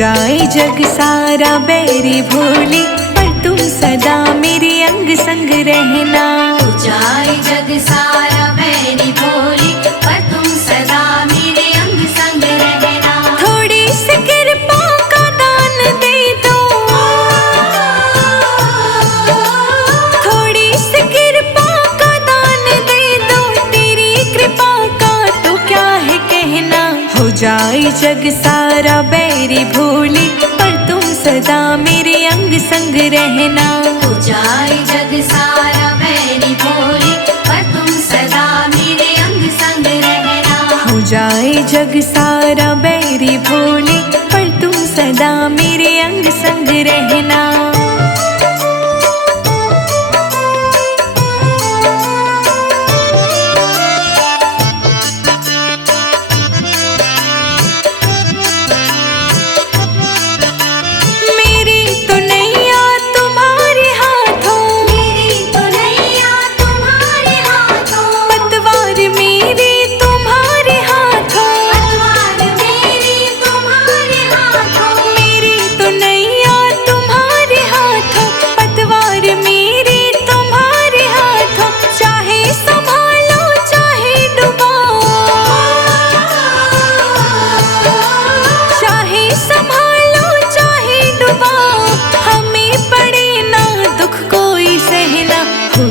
जाए जग सारा बैरी भोली, पर तुम सदा मेरे अंग संग रहना। हो जाए जग सारा बैरी भोली, पर तुम सदा मेरे अंग संग रहना। थोड़ी सी कृपा का दान दे दो, थोड़ी सी कृपा का दान दे दो, तेरी कृपा का तो क्या है कहना। हो जाए जग सारा बैरी भोली, पर तुम सदा मेरे अंग संग रहना। हो जाए जग सारा बैरी भोली, पर तुम सदा मेरे अंग संग रहना। हो जाए जग सारा बैरी भोली, पर तुम सदा मेरे अंग संग रहना।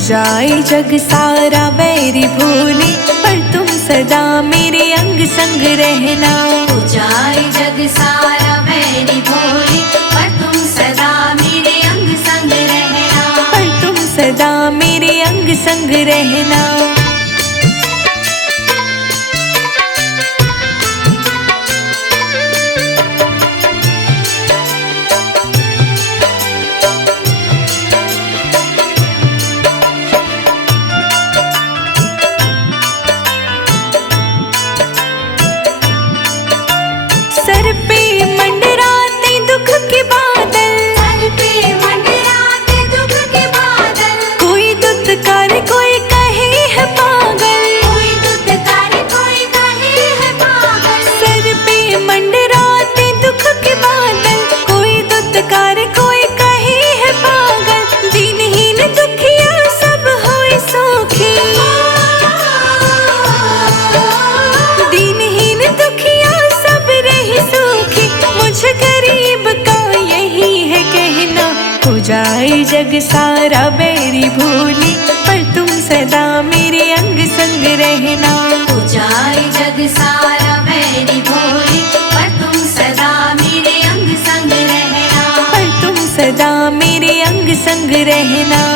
जाए जग सारा बैरी भोली, पर तुम सदा मेरे अंग संग रहना। हो जाए जग सारा बैरी भोली, पर तुम सदा मेरे अंग संग रहना। पर तुम सदा मेरे अंग संग रहना। जाए जग सारा बैरी भोली, पर तुम सदा मेरे अंग संग रहना। हो जाए जग सारा बैरी भोली, पर तुम सदा मेरे अंग संग रहना। पर तुम सदा मेरे अंग संग रहना।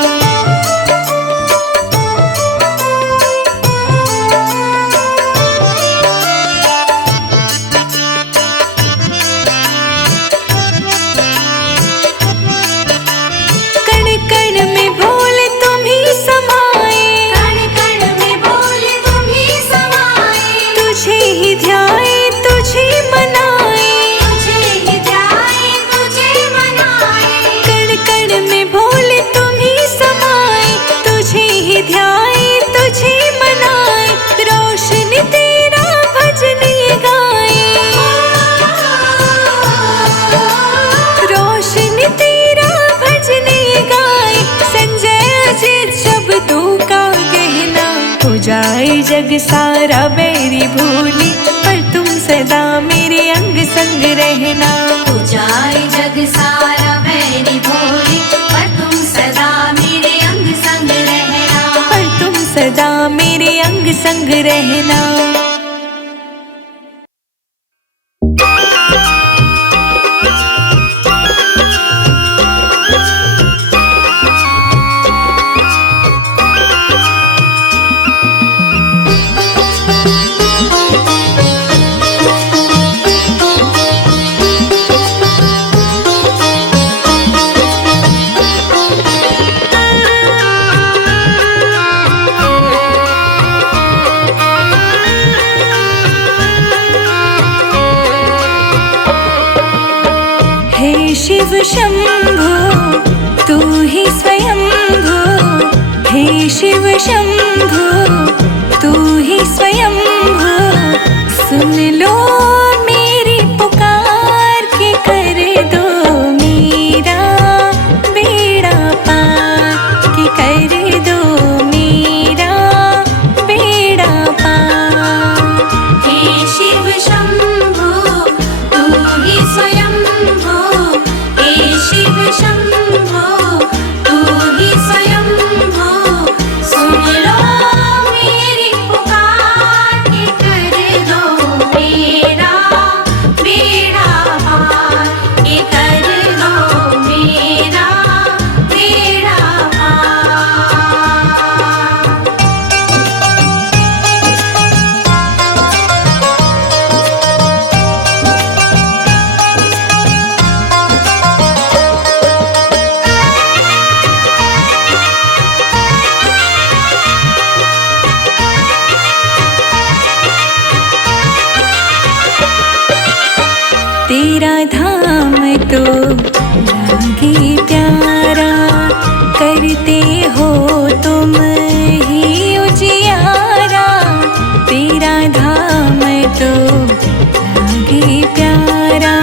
जाए जग सारा बैरी भोली, पर तुम सदा मेरे अंग संग रहना। हो जाए जग सारा बैरी भोली, पर तुम सदा मेरे अंग संग रहना। पर तुम सदा मेरे अंग संग रहना। शिव शंभो तू ही स्वयंभो, हे शिव शंभो तू ही स्वयंभो। सुन लो मेरी पुकार के कर तेरा धाम तो लागे प्यारा, करते हो तुम ही उजियारा। तेरा धाम तो लागे प्यारा,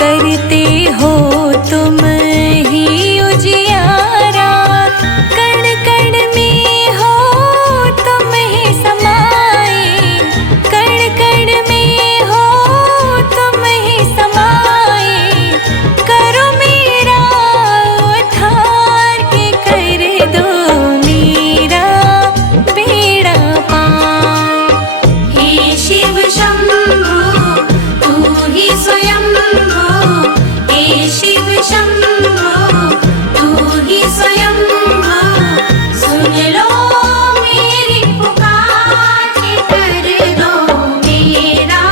करते हो तुम ही उजियारा। कण कण में हो तुम ही समाए, कण कण में हो तुम ही समाए। करो मेरा उद्धार के कर दो मेरा बेड़ा पार। हे शिव शंभो तू ही स्वयंभो, हे शिव शंभो तू ही स्वयंभो। सुन लो मेरी पुकार के कर दो मेरा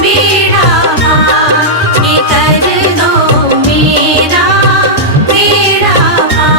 बेड़ा पार, के कर दो मेरा बेड़ा पार।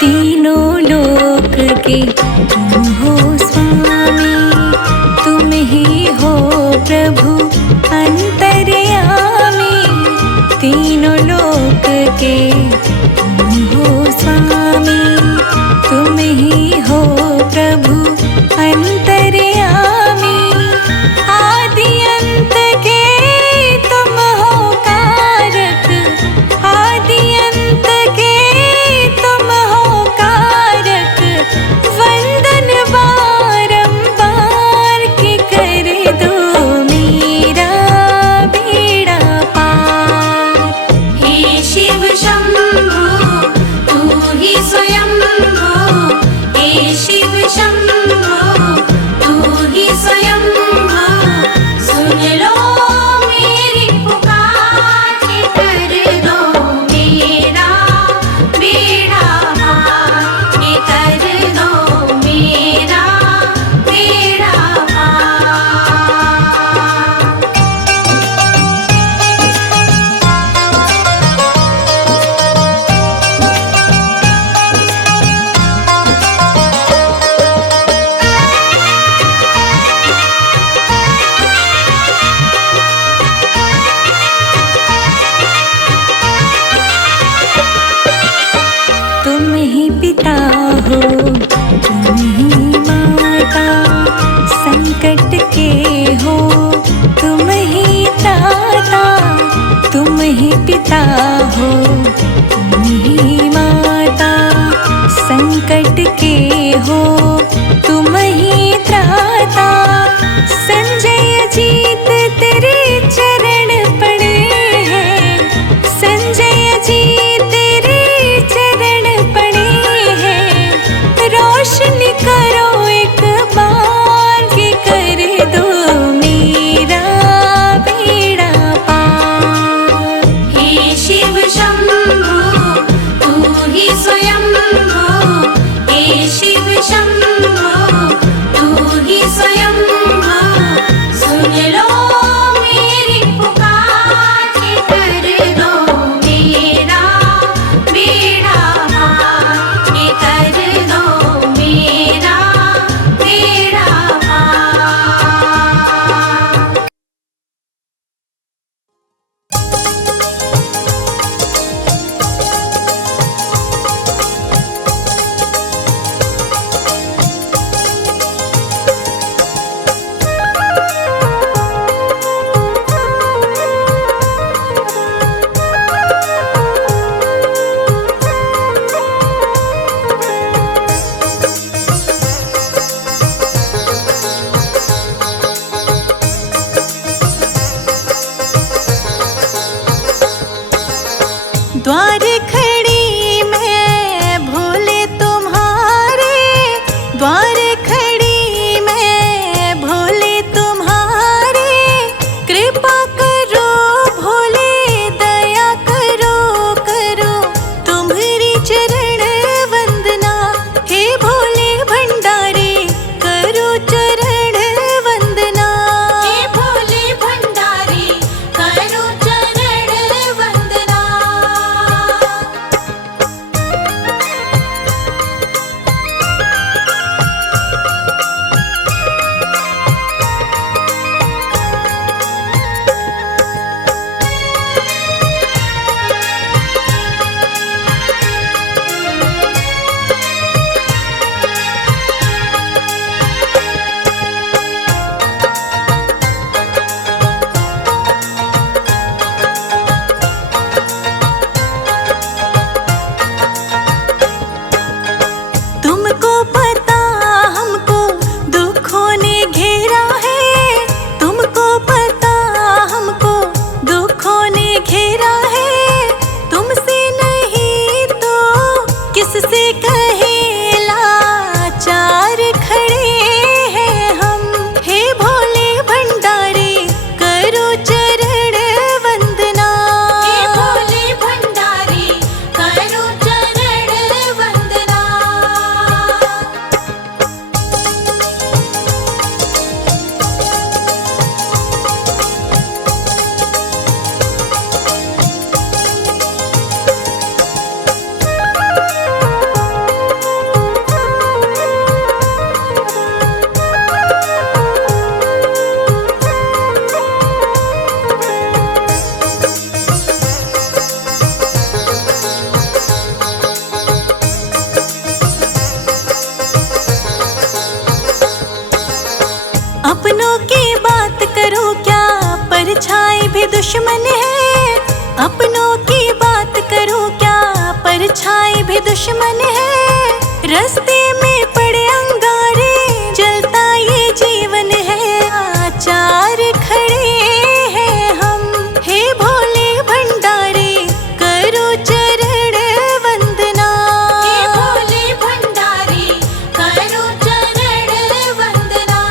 तीनों लोक के तुम हो स्वामी, तुम ही हो प्रभु अंतर्यामी। तीनों लोक के तुम हो स्वामी, तुम ही हो प्रभु अंतर्यामी। आदि अंत के तुम हो कारक, आदि अंत के तुम हो कारक। वंदन बारंबार के कर दो मेरा बेड़ा पार। हे शिव शंभो तू ही स्वयंभो, हे शिव शंभो तू ही स्वयंभो। सुन लो मेरी पुकार के कर दो मेरा बेड़ा पार, के कर दो मेरा बेड़ा पार। तुम ही पिता हो तुम ही माता, संकट के हो तुम ही त्राता। तुम ही पिता हो तुम ही माता, संकट के हो तुम ही त्राता। संजय जीत तेरे चरण पड़े हैं, संजय जी तेरे चरण पड़े हैं। रोशनी करो एक बार के कर दो मेरा बेड़ा पार। हे शिव शंभो तू ही स्वयंभो, हे शिव शंभो दुश्मन है। अपनों की बात करूं क्या, परछाई भी दुश्मन है। रास्ते में पड़े अंगारे, जलता ये जीवन है। आचार खड़े हैं हम, हे भोले भंडारी, करो चरण वंदना। हे भोले भंडारी, करो चरण वंदना।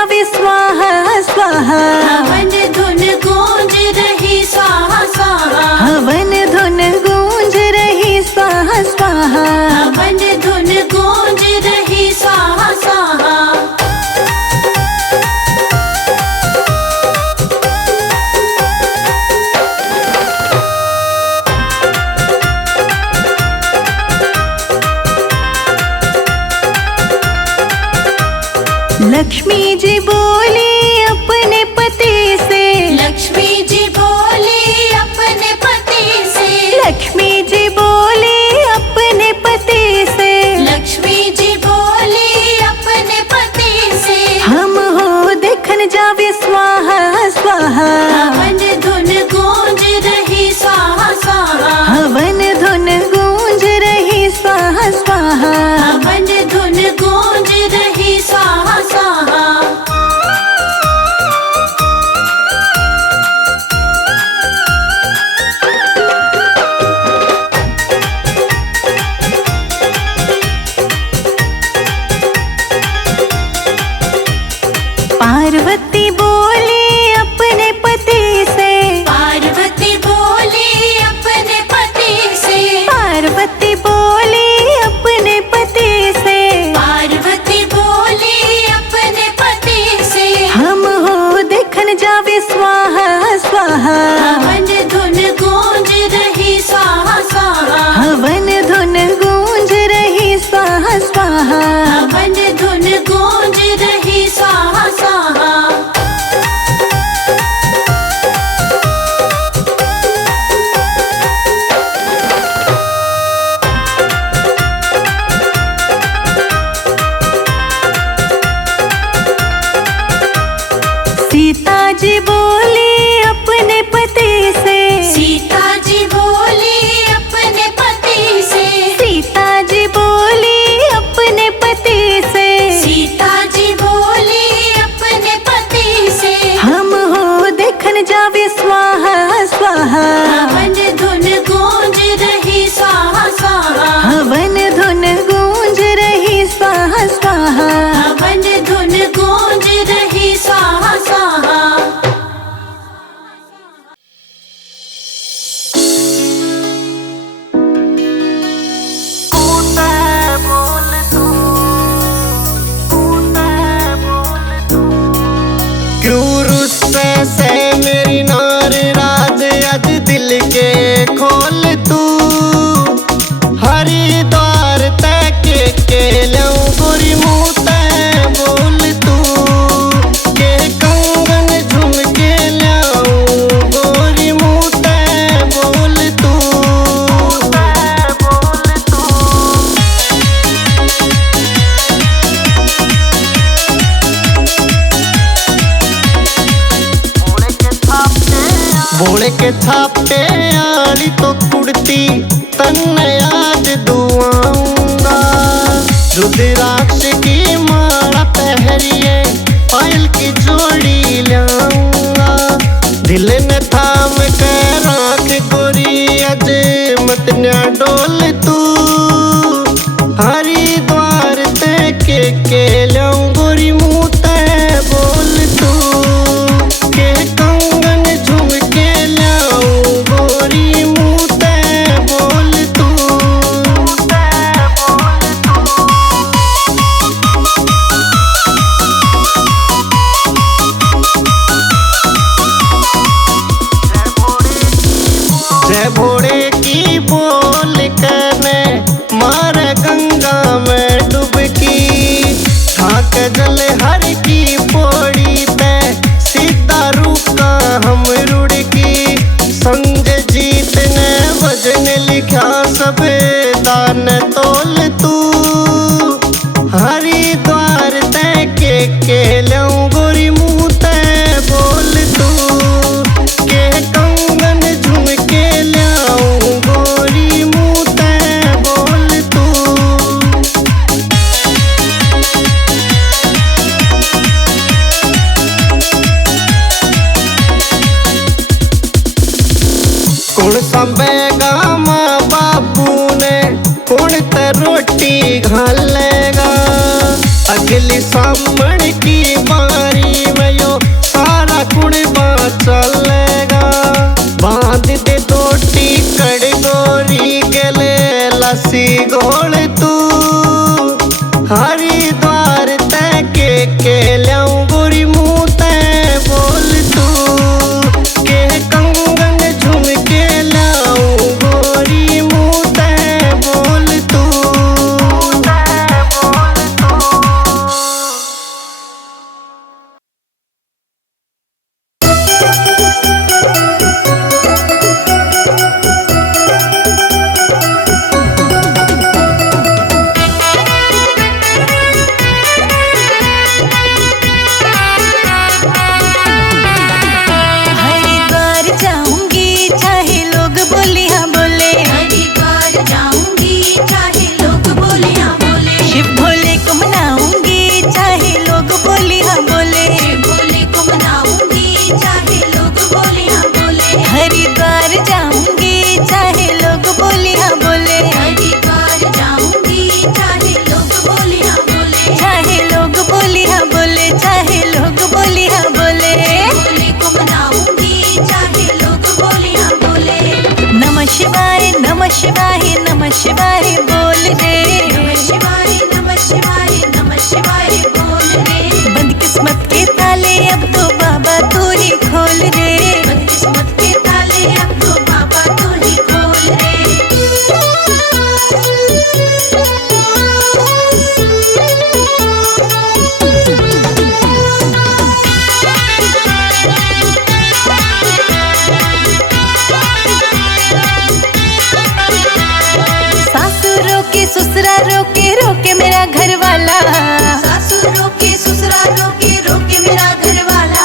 जावे स्वाहा स्वाहा। हवन धुन गूंज रही स्वाहा स्वाहा। हवन धुन गूंज रही स्वाहा स्वाहा। हवन धुन गूंज रही स्वाहा स्वाहा। लक्ष्मी जी बोली अपने पति से। लक्ष्मी जी बोली अपने पति से। लक्ष्मी जी बोली अपने पति से। लक्ष्मी जी बोली अपने पति से। हम हो देखन जावे स्वाहा स्वाहा। हवन धुन गूंज रही स्वाहा स्वाहा। हवन धुन गूंज रही स्वाहा स्वाहा। हवन धुन गूंज रही स्वाहा स्वाहा। पार्वती बोली अपने पति से। पार्वती बोली अपने पति से। पार्वती बोली अपने पति से। पार्वती बोली अपने पति से। हम हो देखन जावे स्वाहा स्वाहा। हवन धुन गूंज रही स्वाहा स्वाहा। हवन धुन गूंज रही स्वाहा स्वाहा। हवन धुन गूंज रही स्वाहा स्वाहा। सीता जी बोली अपने पति से। सीता जी बोली अपने पति से। सीता जी बोली अपने पति से। सीता जी बोली अपने पति से। हम हो देखन जावे स्वाहा स्वाहा। हवन धुन गूंज रही स्वाहा स्वाहा। हवन धुन गूंज रही स्वाहा स्वाहा। हवन धुन गूंज रही स्वाहा स्वाहा। क्यों रुस्से से मेरी नार राज अज दिल के खोल तू। हरिद्वार तक के लऊं गोरी मुँह तै बोल तू। के कंगन झुमके लाऊं गोरी मुँह तै बोल तू। भोले के छापे आली तो कुड़ती तन आज दुआऊंगा। रुद्राक्ष की माला पहरिए पायल की जोड़ी लाऊंगा। दिल न थाम कर राख गोरी अज मत न्या डोल तू। हरिद्वार तक के लाऊं गोरी मुँह तै बोल तू। के कंगन झुमके लाऊं गोरी मुँह तै बोल तू। जय भोले की बोल करने मार गंगा में डुबकी। ठाक जल हर की पौड़ी पे सीधा रुका हम रुड़की। संजय जीत ने भजन लिखा सब दान तोल तू। हरिद्वार तक के लऊं गोरी मुँह तै बोल तू। के कंगन झुमके लाऊं गोरी मुँह तै बोल तू। कौन संभेगा माँ बाबू ने कौन त रोटी घालेगा। अगली सामण की बारी में यो सारा कुड़बा चलेगा। बांध दे दो टिकड़ गोरी गले लसी घोल तू हरिद्वार तय के ल्याऊं गोरी मुँह तय बोल तू के कंगन झुमके ल्याऊं गोरी मुँह तय बोल तू। हरिद्वार जाऊंगी चाहे लोग बोले हाँ बोले, हरिद्वार जाऊंगी चाहे लोग बोले हाँ बोले, शिव भोले को मनाऊंगी चाहे लोग बोले हाँ बोले, शिव भोले को मनाऊंगी चाहे लोग बोले हाँ बोले, हरिद्वार जाऊंगी चाहे लोग बोले हाँ बोले, हरिद्वार जाऊंगी चाहे लोग बोले हाँ बोले, चाहे लोग बोले हाँ बोले, चाहे लोग बोले हाँ बोले। भोले को मनाऊंगी चाहे लोग बोले हाँ बोले। नमः शिवाय नमः शिवाय नमः शिवाय बोल रे, नमः शिवाय नमः शिवाय नमः शिवाय बोल रे। बंद किस्मत के ताले अब तो बाबा तू ही खोल रे, बदकिस्मत के ताले अब तो बाबा तू ही खोल रे। सासू रोके ससुरा रोके रोके मेरा घर वाला, सासू रोके ससुरा रोके रोके मेरा घर वाला,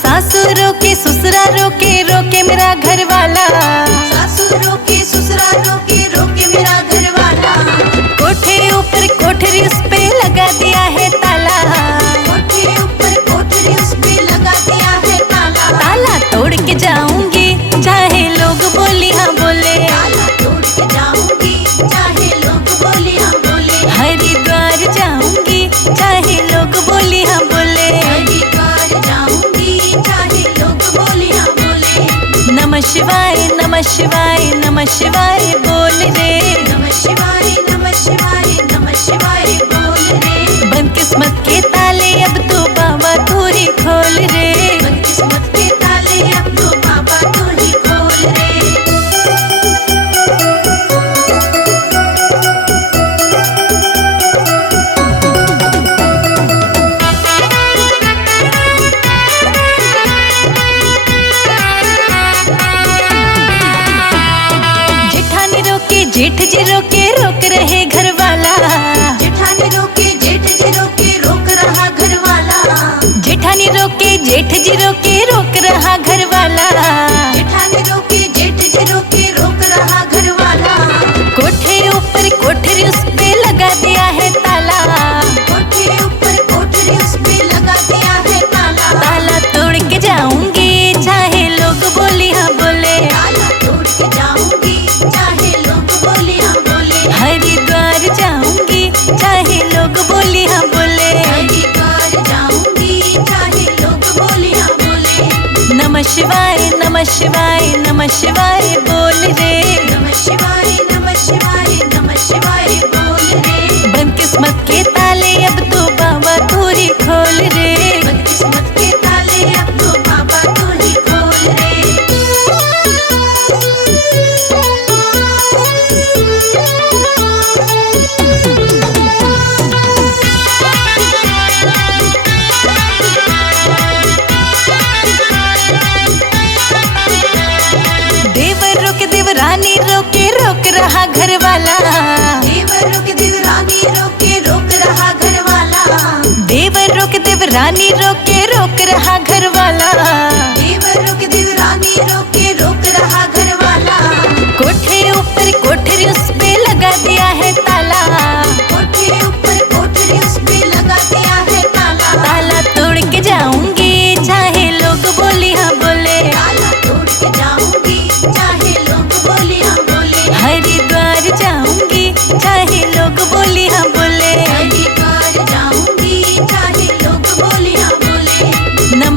सासू रोके ससुरा रोके रोके मेरा घर वाला, सासू रोके ससुरा रोके रोके मेरा घर वाला। कोठे ऊपर कोठरी उस पे लगा दिया है ताला, कोठे ऊपर कोठरी उस पे लगा दिया है ताला, ताला तोड़ के जाऊंगी चाहे लोग बोली हाँ बोले, ताला तोड़ के जाऊंगी चाहे लोग बोले हाँ बोले, हरिद्वार जाऊंगी चाहे लोग बोली हाँ बोले, हरिद्वार जाऊंगी चाहे लोग बोले हाँ बोले। नमः शिवाय नमः शिवाय नमः शिवाय बोल रे, नमः शिवाय नमः शिवाय नमः शिवाय बोल रे। बंद किस्मत के ताले अब तो बाबा तू ही खोल रे, बदकिस्मत के ताले अब तो बाबा तू ही खोल रे। जेठानी रोके जेठ जी रोके रोक रहे घर वाला, जेठानी रोके जेठ जी रोके रोक रहा घर वाला, जेठानी रोके जेठ जी रोके रोक रहा घर वाला, जेठानी रोके जेठ जी रोके रोक रहा घर वाला। कोठे ऊपर कोठरी उस पे लगा दिया है ताला, कोठे ऊपर कोठरी उस पे लगा दिया है ताला, ताला तोड़ के जाऊंगी चाहे लोग बोली हाँ बोले, ताला तोड़ के जाऊंगी चाहे लोग बोले हाँ बोले, हरिद्वार जाऊंगी चाहे लोग बोली हाँ बोले, हरिद्वार जाऊंगी चाहे लोग बोले हाँ बोले। नमः शिवाय नमः शिवाय नमः शिवाय बोल रे, नमः शिवाय नमः शिवाय नमः शिवाय बोल रे। बंद किस्मत के ताले अब तो बाबा तू ही खोल रे, बदकिस्मत के ताले अब तो बाबा तू ही खोल रे। देवर रोके देवरानी रोके रोक रहा घर वाला, देवर रोके देवरानी रोके रोक रहा घर वाला, देवर रोके देवरानी रोके रोक रहा घर वाला, देवर रोके देवरानी रोके रोक रहा घर वाला। कोठे ऊपर कोठरी उस पे लगा दिया है ताला, कोठे ऊपर कोठरी उस पे लगा दिया है ताला, ताला तोड़ के जाऊंगी चाहे लोग बोली हाँ बोले, ताला तोड़ के जाऊंगी चाहे लोग बोले हाँ बोले, हरिद्वार जाऊंगी चाहे लोग बोली हाँ बोले, हरिद्वार जाऊंगी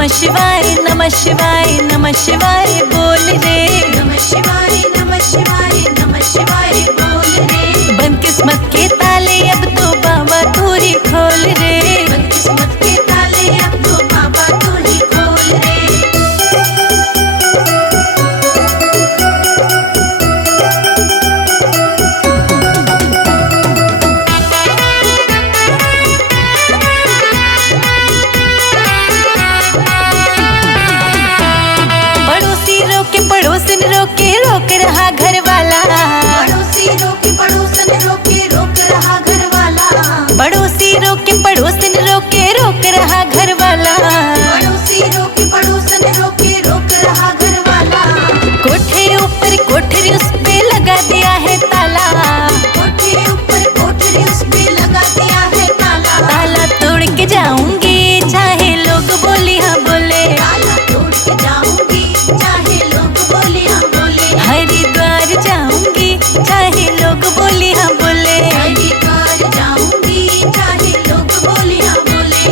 शिवाय नमः शिवाय नमः शिवाय बोल रे। नमः शिवाय नमः शिवाय नमः शिवाय बोल रे। बंद किस्मत के ताले अब तो बाबा तोरी खोल रे। बंद किस्मत के ताले अब तो बाबा तू ही खोल रे। पड़ोसी रोके पड़ोसन रोके रोक रहा घर वाला। पड़ोसी रोके पड़ोसन रोके रोक रहा घर वाला। पड़ोसी रोके पड़ोसन रोके रोक रहा घर वाला। पड़ोसी रोके पड़ोसन रोके रोक रहा घर वाला। कोठे ऊपर कोठरी उस पे लगा दिया है ताला। कोठे ऊपर कोठरी उस पे लगा दिया है ताला। ताला तोड़ के जाऊंगी चाहे लोग बोली हाँ बोले। ताला तोड़ के जाऊंगी चाहे लोग बोले हाँ बोले। हरिद्वार जाऊंगी चाहे लोग बोली हाँ बोले। हरिद्वार जाऊंगी चाहे लोग बोले हाँ बोले।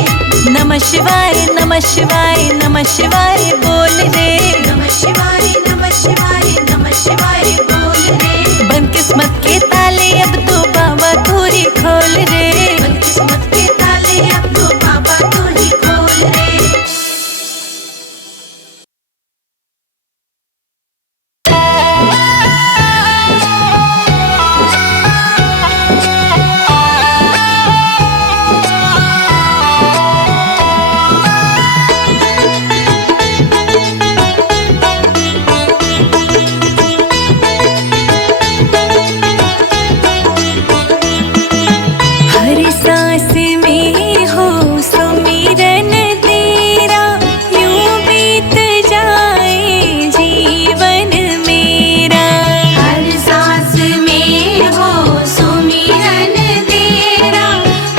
नमः शिवाय नमः शिवाय नमः शिवाय बोल रे। नमः शिवाय नमः शिवाय नमः शिवाय बोल रे। बंद किस्मत के ताले अब तो बाबा तोरी खोल रे। बंद किस्मत के ताले अब तो बाबा तू ही खोल रे। हर सांस में हो सुमिरन तेरा यूं बीत जाए जीवन मेरा। हर सांस में हो सुमिरन तेरा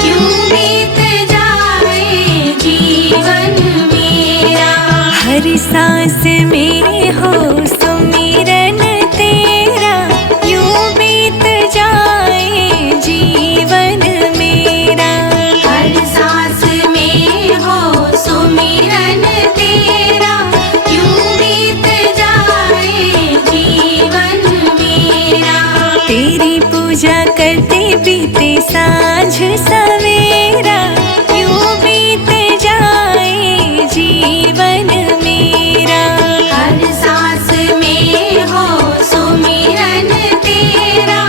यूं बीत जाए जीवन मेरा। हर सांस में हो सुमिरन तेरा यूं बीत जाए जीवन मेरा। हर सांस में हो सुमिरन तेरा यूं बीत जाए जीवन मेरा। तेरी पूजा करते बीते सांझ सवेरा यूं बीत जाए जीवन मेरा। हर सांस में हो सुमिरन तेरा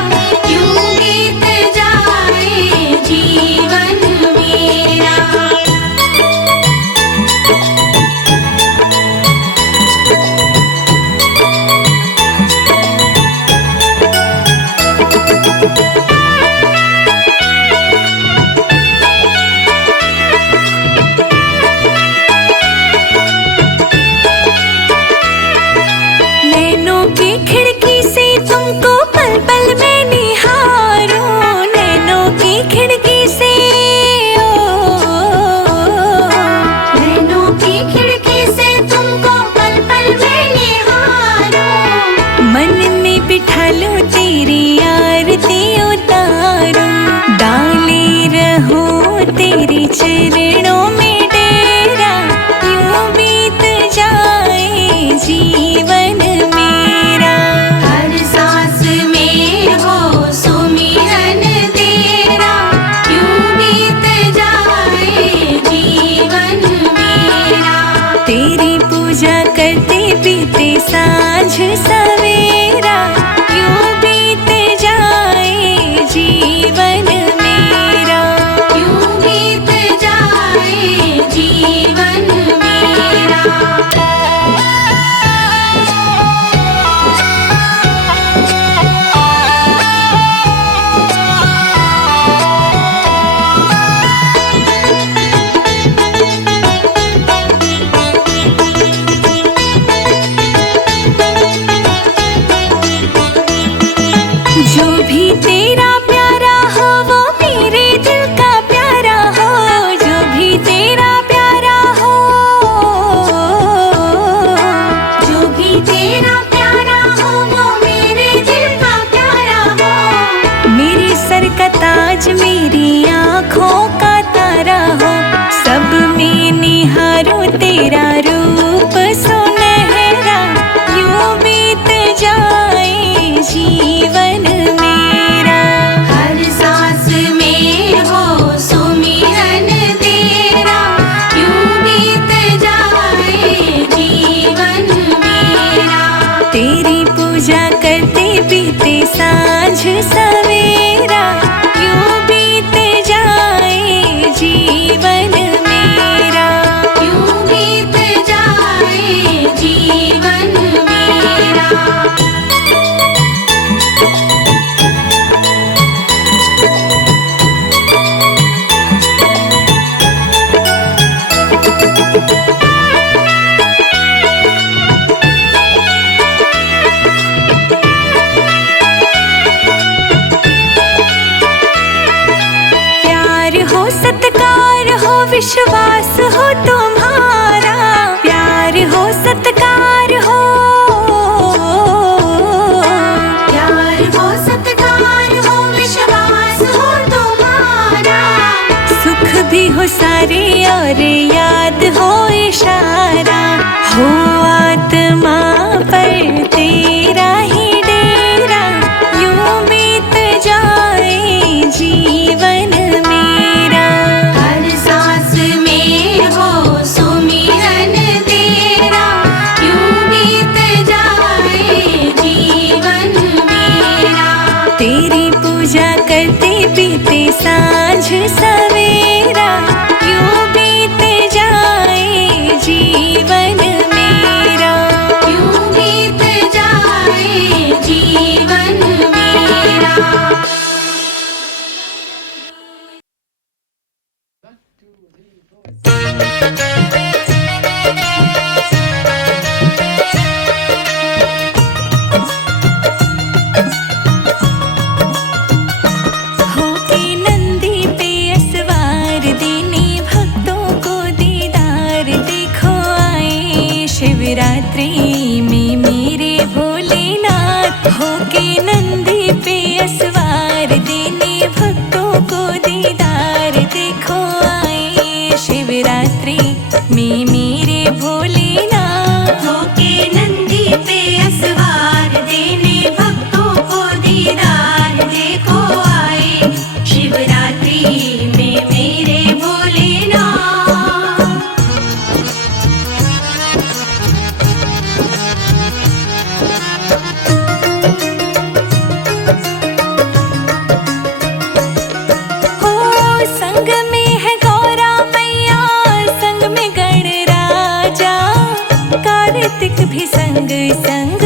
यूं बीत जाए जीवन मेरा। नैनों की खिड़की से तुमको पल पल में निहारूं। नैनों की खिड़की से नैनों की खिड़की से तुमको पल पल में निहारूं। मन में बिठा लो तेरी आरती उतारूं। डाले रहूं तेरे चरणों में डेरा यूं बीत जाए जीवन मेरा। हर सांस में हो सुमिरन तेरा यूं बीत जाए जीवन मेरा। तेरी पूजा करते बीते सांझ सवेरा यूं बीत जाए जीवन मेरा। यूं बीत जाए जीवन मेरा। जो भी तेरा प्यारा हो और याद हो इशारा, हो आत्मा पर तेरा ही डेरा, यूं बीत जाए जीवन मेरा। हर सांस में हो सुमिरन तेरा, यूं बीत जाए जीवन मेरा। तेरी पूजा करते पीते सांझ सवेरा, यूं बीत जाए जीवन मेरा। यूं बीत जाए जीवन मेरा। होके नंदी पे असवार देने भक्तों को दीदार, देखो आए शिवरात्रि में मेरे भोलेनाथ। होके नंदी पे असवार देने भक्तों को दीदार, देखो आए शिवरात्रि में मेरे भोलेनाथ। होके नंदी पे असवार देने भक्तों को दीदार, देखो आए शिवरात्रि में मेरे भोलेनाथ। हो संग में है गौरा मैया, संग में गणराजा, कार्तिक भी संग संग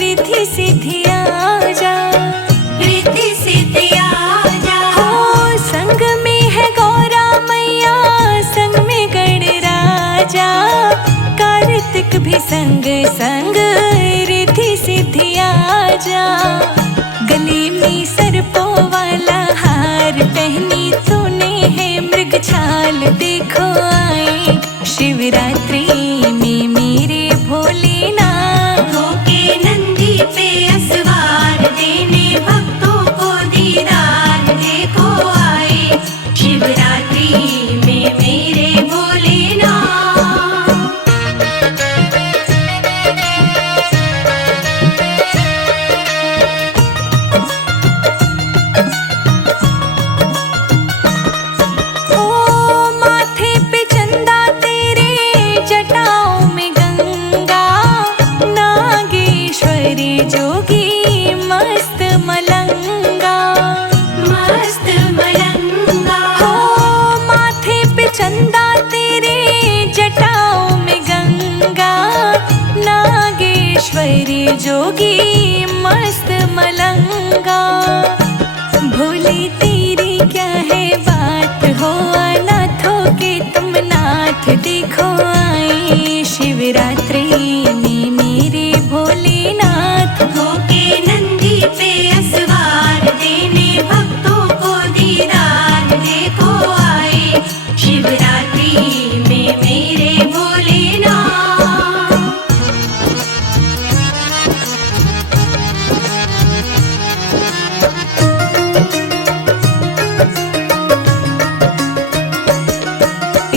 रिद्धि सिद्धि आजा। रिद्धि सिद्धि आजा। हो संग में है गौरा मैया, संग में गणराजा, कार्तिक भी संग संग रिद्धि सिद्धि आजा। गले में सर्पों वाला हार पहनी तूने है मृग छाल, देखो आए शिवरात्रि में मेरे भोलेनाथ। होके नंदी पे असवार देने भक्तों को दीदार, देखो आए शिवरात्रि में मेरे भोलेनाथ। ओ माथे पे चंदा तेरे, जटाओं में गंगा, नागेश्वरी जोगी मस्त मलंगा। मस्त मलंगा। हो माथे पे चंदा तेरे, जटाओं में गंगा, नागेश्वरी जोगी मस्त मलंगा। भोले तेरी क्या है बात, हो अनाथों के तुम नाथ, देखो आए शिवरात्रि में मेरे भोलेनाथ। होके नंदी पे असवार देने भक्तों को दीदार, देखो आए शिवरात्रि में मेरे भोलेनाथ।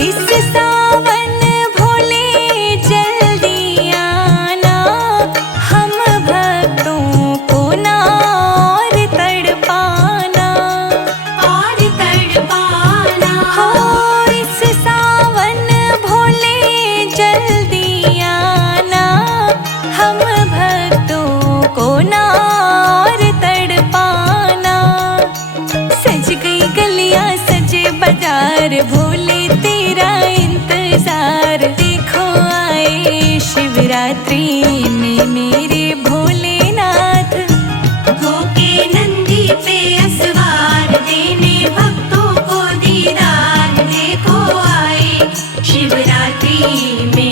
इस सावन भोले जल्दी आना, हम भक्तों को ना और तड़पाना। और तड़पाना। हो इस सावन भोले जल्दी आना, हम भक्तों को ना और तड़पाना। सज गई गलियां सजे बाजार, भोले तेरा इंतजार, देखो आए शिवरात्रि में मेरे भोलेनाथ। होके नंदी पे असवार देने भक्तों को दीदार, देखो आए शिवरात्रि में